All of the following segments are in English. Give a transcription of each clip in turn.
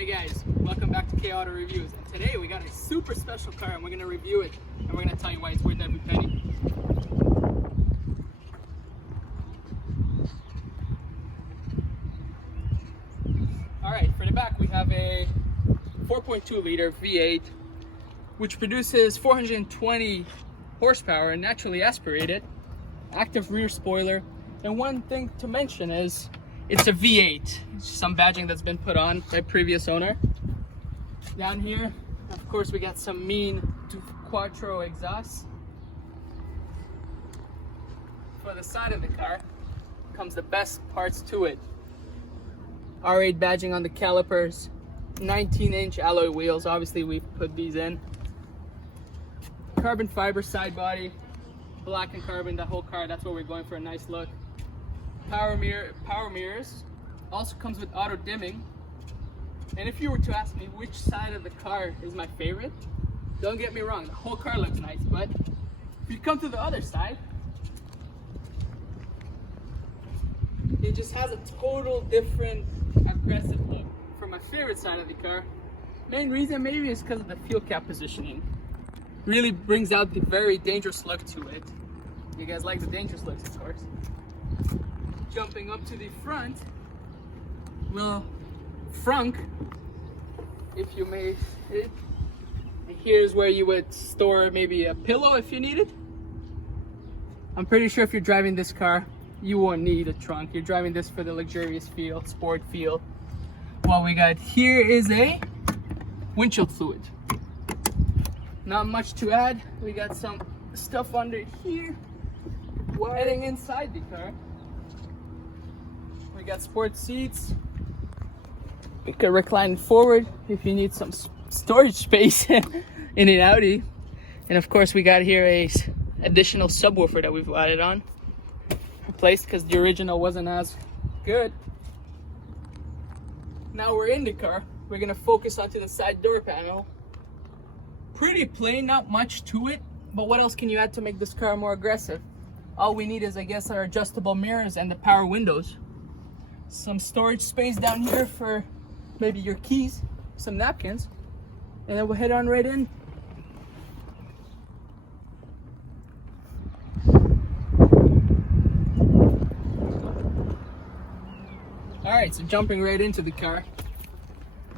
Hey guys, welcome back to K Auto Reviews. And today we got a super special car and we're going to review it and we're going to tell you why it's worth every penny. Alright, for the back we have a 4.2 liter V8 which produces 420 horsepower, naturally aspirated, active rear spoiler, and one thing to mention is it's a V8. Some badging that's been put on by previous owner. Down here, of course, we got some mean quattro exhaust. For the side of the car comes the best parts to it. R8 badging on the calipers, 19-inch alloy wheels. Obviously, we've put these in. Carbon fiber side body, black and carbon. The whole car. That's what we're going for, a nice look. Power mirrors, also comes with auto dimming. And if you were to ask me which side of the car is my favorite, don't get me wrong, the whole car looks nice, but if you come to the other side, it just has a total different aggressive look. For my favorite side of the car, main reason maybe is because of the fuel cap positioning. Really brings out the very dangerous look to it. You guys like the dangerous looks, of course. Jumping up to the front, well, frunk, if you may, here's where you would store maybe a pillow if you needed. I'm pretty sure if you're driving this car, you won't need a trunk. You're driving this for the luxurious feel, sport feel. What we got here is a windshield fluid. Not much to add. We got some stuff under here. Heading inside the car, we got sports seats. You can recline forward if you need some storage space in an Audi. And of course we got here a additional subwoofer that we've added on. Replaced because the original wasn't as good. Now we're in the car. We're gonna focus onto the side door panel. Pretty plain, not much to it. But what else can you add to make this car more aggressive? All we need is, I guess, our adjustable mirrors and the power windows. Some storage space down here for maybe your keys, some napkins, and then we'll head on right in. Alright, so jumping right into the car.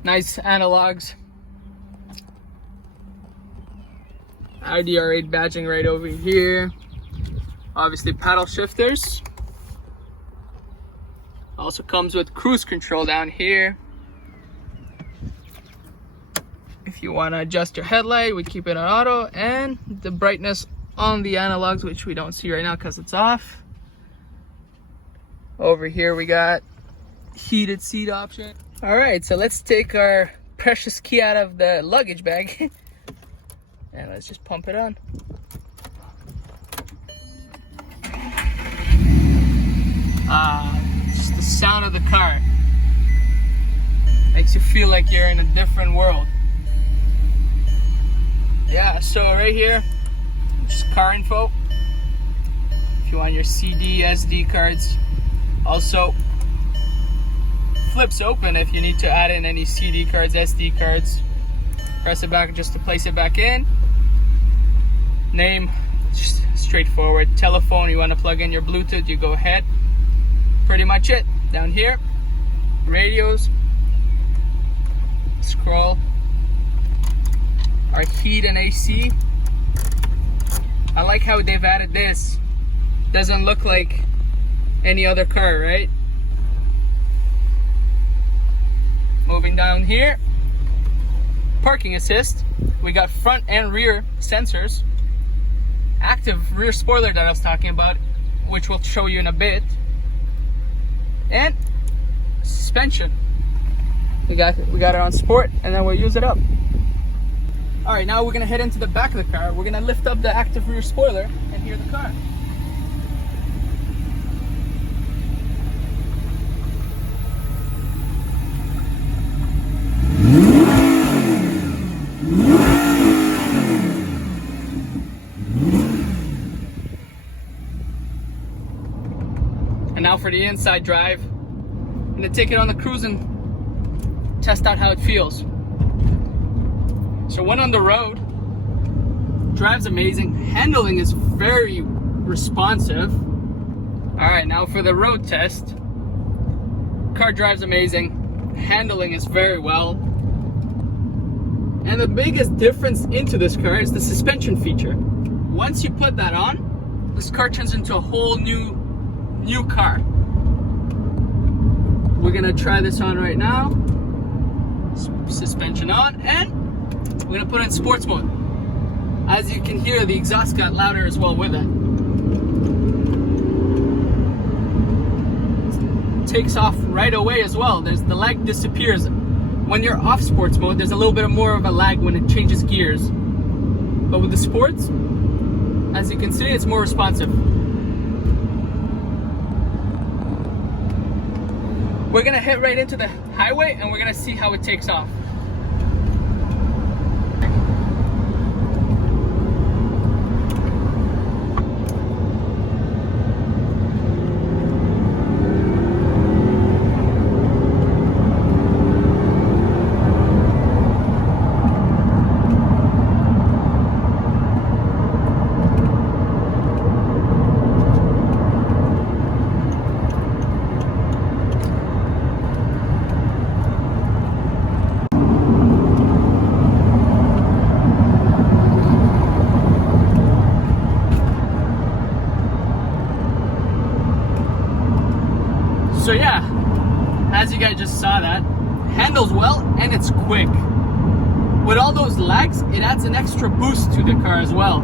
Nice analogs. Audi R8 badging right over here. Obviously paddle shifters. Also comes with cruise control down here. If you want to adjust your headlight, we keep it on auto, and the brightness on the analogs, which we don't see right now because it's off. Over here we got heated seat option. All right, so let's take our precious key out of the luggage bag and let's just pump it on. Just the sound of the car makes you feel like you're in a different world. Yeah, so right here, just car info. If you want your CD, SD cards, also flips open if you need to add in any CD cards, SD cards. Press it back just to place it back in. Name, just straightforward. Telephone, you want to plug in your Bluetooth, you go ahead. Pretty much it. Down here, radios, scroll, our heat and AC. I like how they've added this. Doesn't look like any other car, right? Moving down here, parking assist. We got front and rear sensors. Active rear spoiler that I was talking about, which we'll show you in a bit. And suspension. We got it on sport, and then we'll use it up. All right, now we're gonna head into the back of the car. We're gonna lift up the active rear spoiler and hear the car. And now for the inside drive. I'm gonna take it on the cruising test out how it feels. So when on the road, drives amazing. Handling is very responsive. All right, now for the road test. Car drives amazing. Handling is very well. And the biggest difference into this car is the suspension feature. Once you put that on, this car turns into a whole new car. We're gonna try this on right now. Suspension on, and we're gonna put it in sports mode. As you can hear, the exhaust got louder as well with it. Takes off right away as well. The lag disappears. When you're off sports mode, there's a little bit more of a lag when it changes gears. But with the sports, as you can see, it's more responsive. We're gonna hit right into the highway and we're gonna see how it takes off. So yeah, as you guys just saw, that handles well and it's quick. With all those lags, it adds an extra boost to the car as well.